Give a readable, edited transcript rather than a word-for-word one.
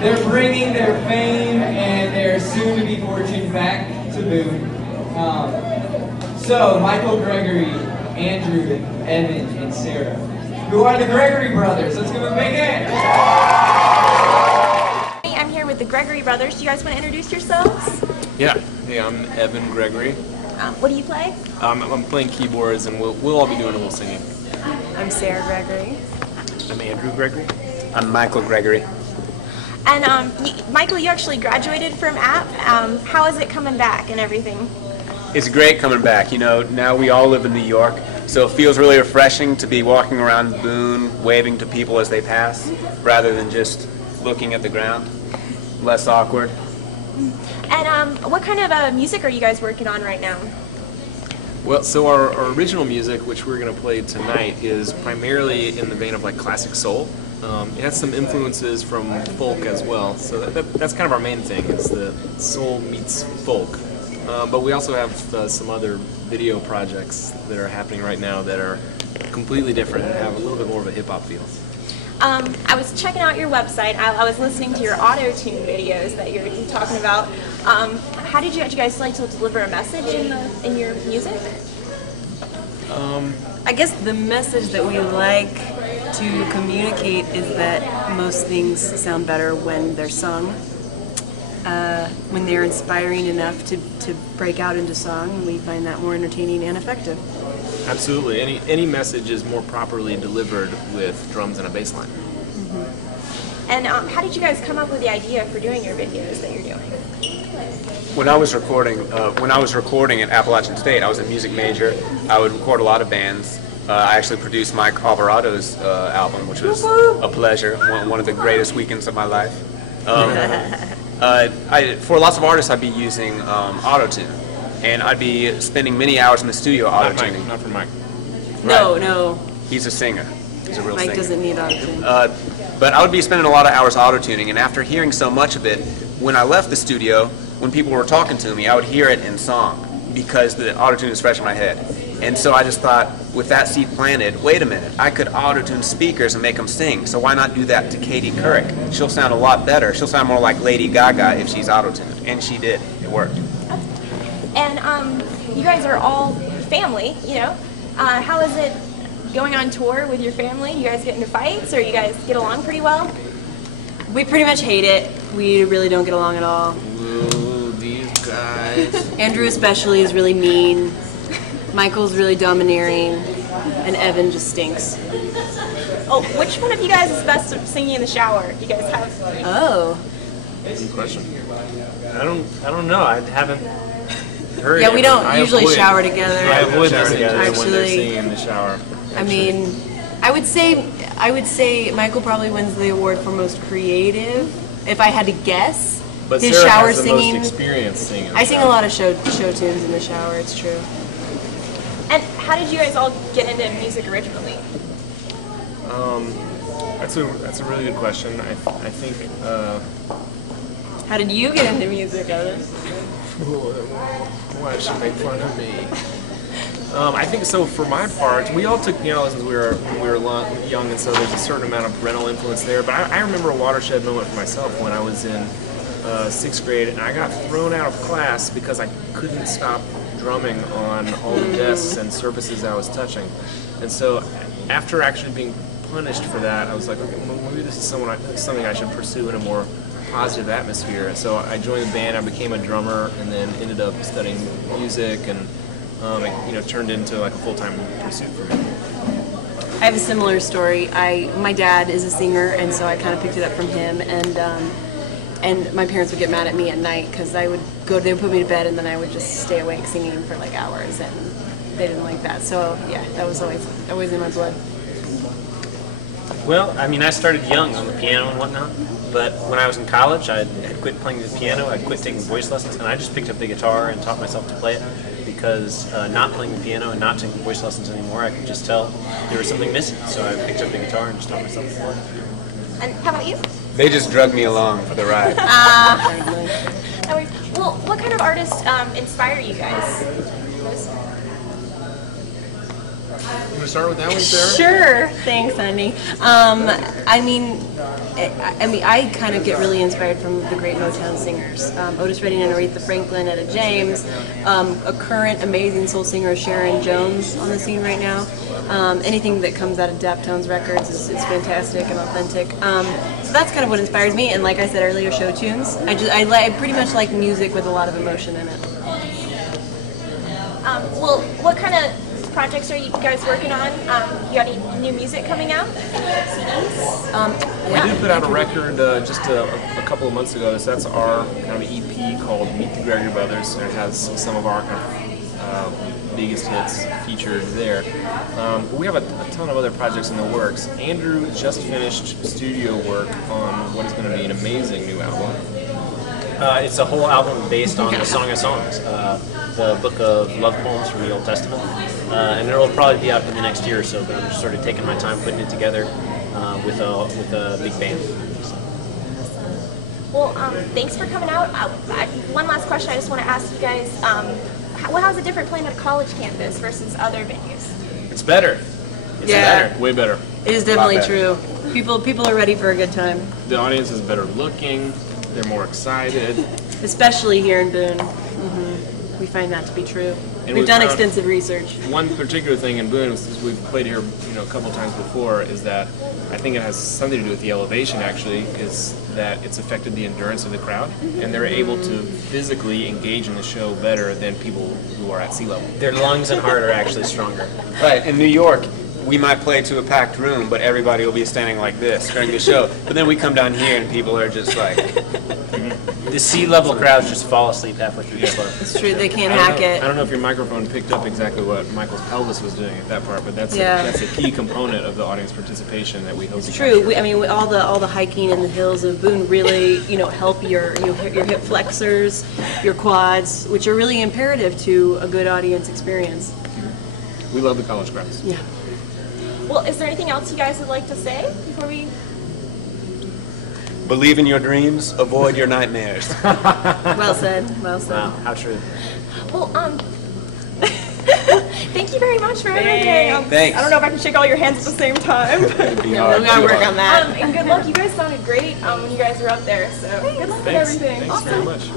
They're bringing their fame and their soon-to-be fortune back to Boone. So, Michael, Gregory, Andrew, Evan, and Sarah, who are the Gregory Brothers. Let's give them a big hand. Hey, I'm here with the Gregory Brothers. Do you guys want to introduce yourselves? Yeah. Hey, I'm Evan Gregory. What do you play? I'm playing keyboards, and we'll all be doing a little singing. I'm Sarah Gregory. I'm Andrew Gregory. I'm Michael Gregory. And Michael, you actually graduated from App. How is it coming back and everything? It's great coming back. You know, now we all live in New York, so it feels really refreshing to be walking around Boone, waving to people as they pass, rather than just looking at the ground. Less awkward. And what kind of music are you guys working on right now? Well, so our original music, which we're going to play tonight, is primarily in the vein of like classic soul. It has some influences from folk as well, so that's kind of our main thing, is the soul meets folk. But we also have some other video projects that are happening right now that are completely different and have a little bit more of a hip-hop feel. I was checking out your website. I was listening to your auto-tune videos that you're talking about. How did you guys like to deliver a message in your music? I guess the message that we like to communicate is that most things sound better when they're sung, when they're inspiring enough to break out into song. We find that more entertaining and effective. Absolutely. Any message is more properly delivered with drums and a bass line. Mm-hmm. And how did you guys come up with the idea for doing your videos that you're doing? When I was recording at Appalachian State, I was a music major. I would record a lot of bands. I actually produced Mike Alvarado's album, which was a pleasure, one of the greatest weekends of my life. For lots of artists, I'd be using auto-tune, and I'd be spending many hours in the studio auto-tuning. Not for Mike. No. He's a singer. He's a real singer. Mike doesn't need auto-tune. But I would be spending a lot of hours auto-tuning, and after hearing so much of it, when I left the studio, when people were talking to me, I would hear it in song because the auto-tune is fresh in my head. And so I just thought, with that seed planted, wait a minute, I could auto-tune speakers and make them sing, so why not do that to Katie Couric? She'll sound a lot better. She'll sound more like Lady Gaga if she's auto-tuned. And she did. It worked. And you guys are all family, you know. How is it going on tour with your family? You guys get into fights, or you guys get along pretty well? We pretty much hate it. We really don't get along at all. Ooh, these guys. Andrew especially is really mean. Michael's really domineering, and Evan just stinks. Oh, which one of you guys is best at singing in the shower? You guys have? Oh. Good question. I don't know. I haven't heard. Yeah, we don't usually shower together. I avoid listening together to when they're singing in the shower. I mean, I would say Michael probably wins the award for most creative, if I had to guess. But his Sarah shower has the singing. most experience singing. I sing a lot of show tunes in the shower. It's true. And how did you guys all get into music originally? That's a really good question. I think. How did you get into music, Evan? Why should make fun of me? I think so. For my part, we all took piano lessons when we were young, and so there's a certain amount of parental influence there. But I remember a watershed moment for myself when I was in 6th grade, and I got thrown out of class because I couldn't stop drumming on all the desks and surfaces I was touching. And so, after actually being punished for that, I was like, okay, maybe this is something I should pursue in a more positive atmosphere. So I joined the band, I became a drummer, and then ended up studying music, and it turned into like a full-time pursuit for me. I have a similar story. My dad is a singer, and so I kind of picked it up from him, and my parents would get mad at me at night because they would put me to bed, and then I would just stay awake singing for like hours, and they didn't like that. So yeah, that was always in my blood. Well, I mean, I started young on the piano and whatnot, but when I was in college, I had quit playing the piano, I'd quit taking voice lessons, and I just picked up the guitar and taught myself to play it, because not playing the piano and not taking voice lessons anymore, I could just tell there was something missing, so I picked up the guitar and just taught myself to play. And how about you? They just drug me along for the ride. Well, what kind of artists inspire you guys? want to start with that one, Sarah? Sure. Thanks, Andy. I mean, I kind of get really inspired from the great Motown singers. Otis Redding and Aretha Franklin, Etta James, a current amazing soul singer, Sharon Jones, on the scene right now. Anything that comes out of Daptones Records is fantastic and authentic. So that's kind of what inspires me. And like I said earlier, show tunes. I pretty much like music with a lot of emotion in it. Well, what kind of projects are you guys working on? You got any new music coming out? CDs? We did put out a record just a couple of months ago. So that's our kind of EP called Meet the Gregory Brothers, and it has some of our kind of biggest hits featured there. But we have a ton of other projects in the works. Andrew just finished studio work on what is going to be an amazing new album. It's a whole album based on the Song of Songs, the book of love poems from the Old Testament, and it'll probably be out in the next year or so. But I'm just sort of taking my time putting it together with a big band. Well, thanks for coming out. One last question I just want to ask you guys: how's it different playing at a college campus versus other venues? It's better. It's better. Way better. It is definitely true. People are ready for a good time. The audience is better looking. They're more excited. Especially here in Boone. We find that to be true. And We've done extensive research. One particular thing in Boone, since we've played here, a couple times before, is that I think it has something to do with the elevation. Actually, is that it's affected the endurance of the crowd, and they're able to physically engage in the show better than people who are at sea level. Their lungs and heart are actually stronger. Right, in New York, we might play to a packed room, but everybody will be standing like this during the show. But then we come down here and people are just like... The sea level crowds just fall asleep halfway through the show. It's true, they can't hack it. I don't know if your microphone picked up exactly what Michael's pelvis was doing at that part, but that's a key component of the audience participation that we hope to True. capture. All the hiking in the hills of Boone really, help your hip flexors, your quads, which are really imperative to a good audience experience. We love the college crowds. Yeah. Well, is there anything else you guys would like to say before we? Believe in your dreams, avoid your nightmares. Well said. Well said. Wow, how true. Well, thank you very much for everything. Thanks. I don't know if I can shake all your hands at the same time. Be We hard, gotta too work hard. on that. And good luck. You guys sounded great when you guys were up there. So good luck with Thanks. everything. Thanks very much.